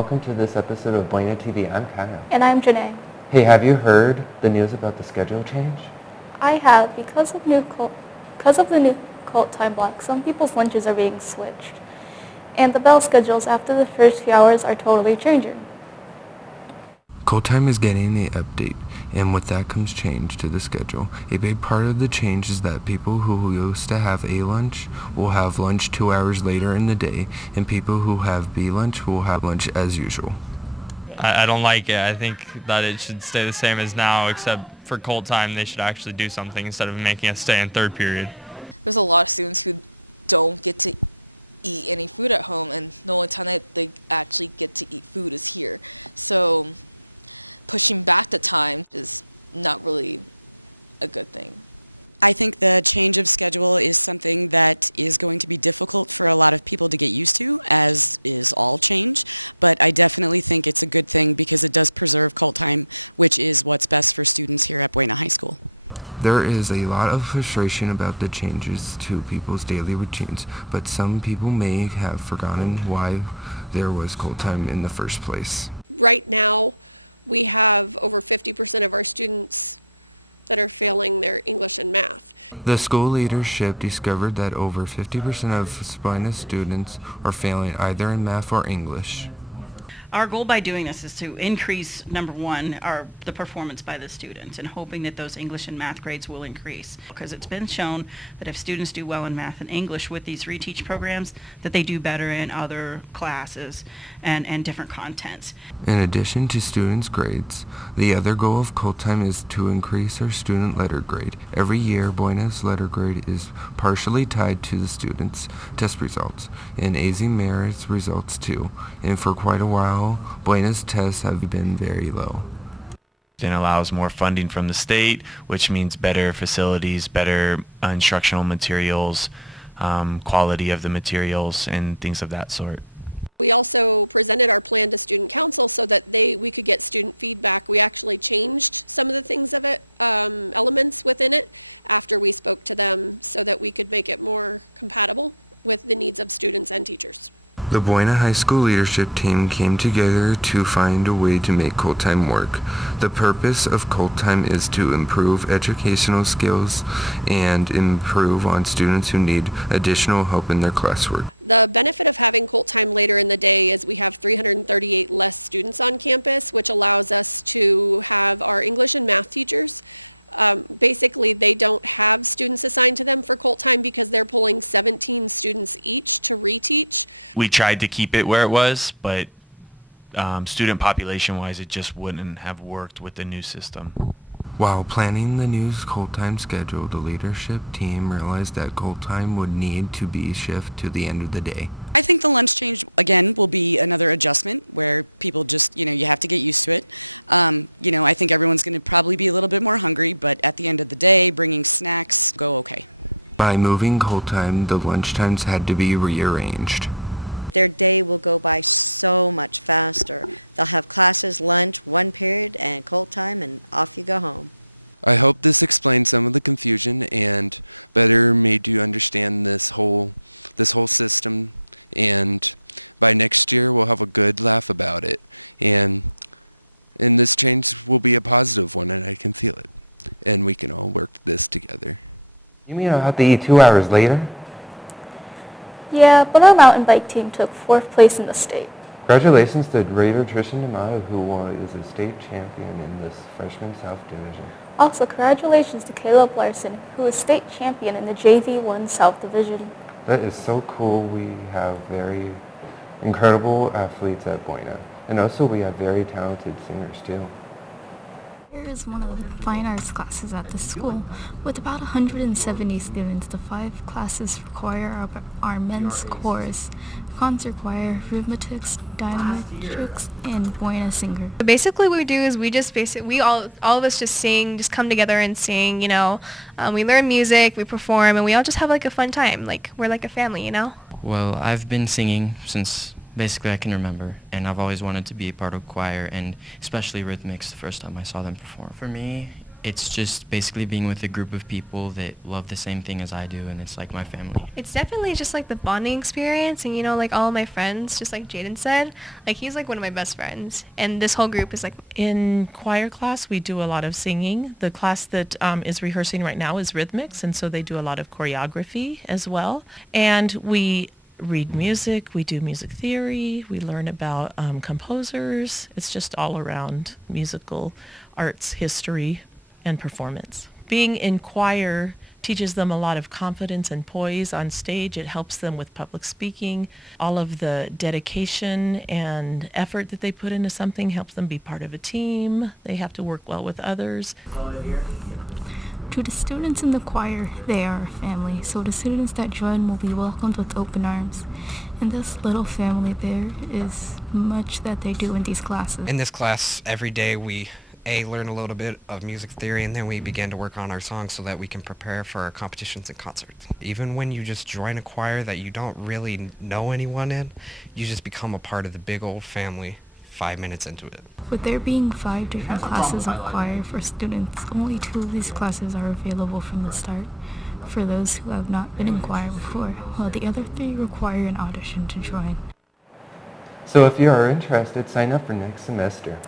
welcome to this episode of Buena TV. I'm Kyle. And I'm Janae. Hey, have you heard the news about the schedule change? I have. Because of the new COLT time block, some people's lunches are being switched. And the bell schedules after the first few hours are totally changing. COLT time is getting the update, and with that comes change to the schedule. A big part of the change is that people who used to have A lunch will have lunch 2 hours later in the day, and people who have B lunch will have lunch as usual. I don't like it. I think that it should stay the same as now, except for COLT time, they should actually do something instead of making us stay in third period. There's a lot of students who don't get to eat any food at home, and the only time that they actually get to eat food is here. So pushing back the time is not really a good thing. I think the change of schedule is something that is going to be difficult for a lot of people to get used to, as is all change, but I definitely think it's a good thing because it does preserve COLT time, which is what's best for students here at Buena High School. There is a lot of frustration about the changes to people's daily routines, but some people may have forgotten why there was COLT time in the first place. Right now, we have over 50% of our students that are failing their English and math. The school leadership discovered that over 50% of Buena students are failing either in math or English. Our goal by doing this is to increase, number one, the performance by the students, and hoping that those English and math grades will increase. Because it's been shown that if students do well in math and English with these reteach programs, that they do better in other classes and different contents. In addition to students' grades, the other goal of COLT time is to increase our student letter grade. Every year, Buena's letter grade is partially tied to the students' test results, and AZ Merit's results too, and for quite a while, Buena's tests have been very low. It allows more funding from the state, which means better facilities, better instructional materials, quality of the materials, and things of that sort. We also presented our plan to student council so that we could get student feedback. We actually changed some of the things of it, elements within it, after we spoke to them so that we could make it more compatible with the needs of students and teachers. The Buena High School leadership team came together to find a way to make COLT time work. The purpose of COLT time is to improve educational skills and improve on students who need additional help in their classwork. The benefit of having COLT time later in the day is we have 330 less students on campus, which allows us to have our English and math teachers. Basically, they don't have students assigned to them for COLT time because they're pulling 17 students each to reteach. We tried to keep it where it was, but student population-wise, it just wouldn't have worked with the new system. While planning the new COLT time schedule, the leadership team realized that COLT time would need to be shifted to the end of the day. I think the lunch change, again, will be another adjustment where people just, you have to get used to it. I think everyone's going to probably be a little bit more hungry, but at the end of the day, bringing snacks go okay. By moving COLT time, the lunch times had to be rearranged. Their day will go by so much faster. They'll have classes, lunch, one period, and COLT time, and off we go home. I hope this explains some of the confusion and better made you understand this whole system. And by next year, we'll have a good laugh about it. And this change will be a positive one, and I can feel it. And we can all work this together. You mean I'll have to eat 2 hours later? Yeah, but our mountain bike team took 4th place in the state. Congratulations to Raider Trishan D'Amato, who is a state champion in this freshman South Division. Also, congratulations to Caleb Larson, who is state champion in the JV1 South Division. That is so cool. We have very incredible athletes at Buena. And also we have very talented singers too. Here is one of the fine arts classes at the school. With about 170 students, the 5 classes require our men's chorus, concert choir, rhythmics, dynamics, and Buena singer. Basically what we do is we all of us just sing, just come together and sing, we learn music, we perform, and we all just have like a fun time. Like we're like a family, Well, I've been singing since basically I can remember, and I've always wanted to be a part of choir, and especially rhythmics the first time I saw them perform. For me, It's just basically being with a group of people that love the same thing as I do, and it's like my family. It's definitely just like the bonding experience, and like all of my friends, just like Jaden said, like he's like one of my best friends, and this whole group is like. In choir class, we do a lot of singing. The class that is rehearsing right now is rhythmics, and so they do a lot of choreography as well. And we read music, we do music theory, we learn about composers. It's just all around musical arts, history, and performance. Being in choir teaches them a lot of confidence and poise on stage. It helps them with public speaking. All of the dedication and effort that they put into something helps them be part of a team. They have to work well with others. To the students in the choir, they are a family, so the students that join will be welcomed with open arms. In this little family, there is much that they do in these classes. In this class, every day we learn a little bit of music theory, and then we begin to work on our songs so that we can prepare for our competitions and concerts. Even when you just join a choir that you don't really know anyone in, you just become a part of the big old family 5 minutes into it. With there being 5 different classes of choir for students, only 2 of these classes are available from the start for those who have not been in choir before, while the other 3 require an audition to join. So if you are interested, sign up for next semester.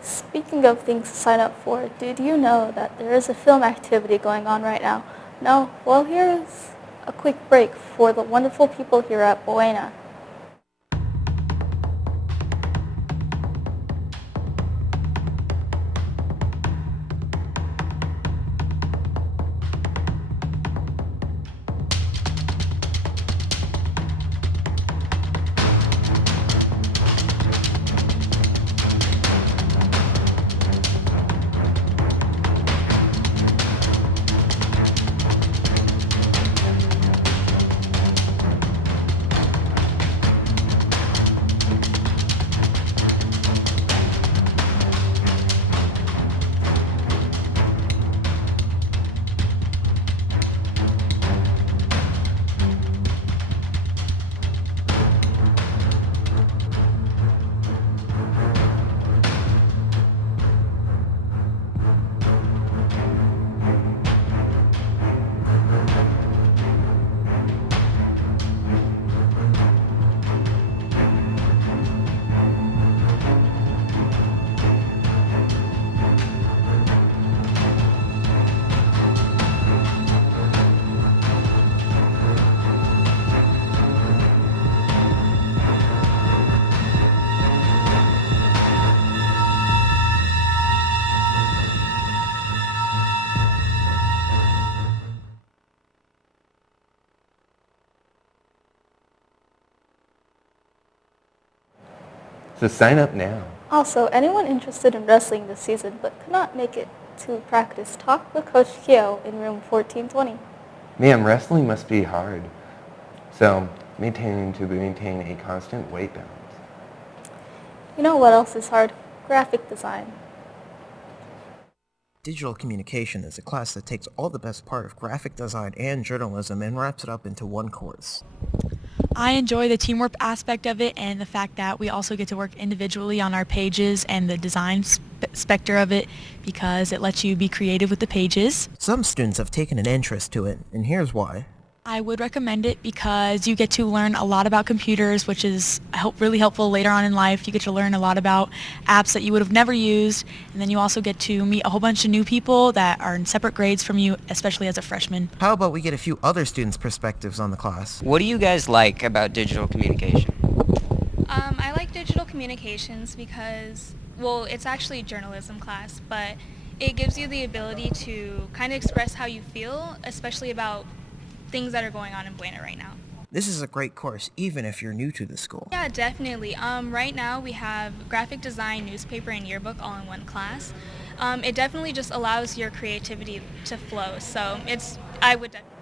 Speaking of things to sign up for, did you know that there is a film activity going on right now? No? Well, here is a quick break for the wonderful people here at Buena. So sign up now. Also, anyone interested in wrestling this season but could not make it to practice, talk with Coach Kyo in room 1420. Man, wrestling must be hard. So maintain a constant weight balance. You know what else is hard? Graphic design. Digital communication is a class that takes all the best part of graphic design and journalism and wraps it up into one course. I enjoy the teamwork aspect of it and the fact that we also get to work individually on our pages and the design specter of it because it lets you be creative with the pages. Some students have taken an interest to it, and here's why. I would recommend it because you get to learn a lot about computers, which is really helpful later on in life. You get to learn a lot about apps that you would have never used, and then you also get to meet a whole bunch of new people that are in separate grades from you, especially as a freshman. How about we get a few other students' perspectives on the class? What do you guys like about digital communication? I like digital communications because, well, it's actually a journalism class, but it gives you the ability to kind of express how you feel, especially about things that are going on in Buena right now. This is a great course, even if you're new to the school. Yeah, definitely. Right now we have graphic design, newspaper, and yearbook all in one class. It definitely just allows your creativity to flow, so I would definitely.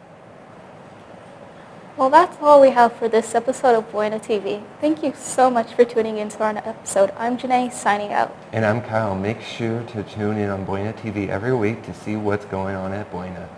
Well, that's all we have for this episode of Buena TV. Thank you so much for tuning into our episode. I'm Janae, signing out. And I'm Kyle. Make sure to tune in on Buena TV every week to see what's going on at Buena.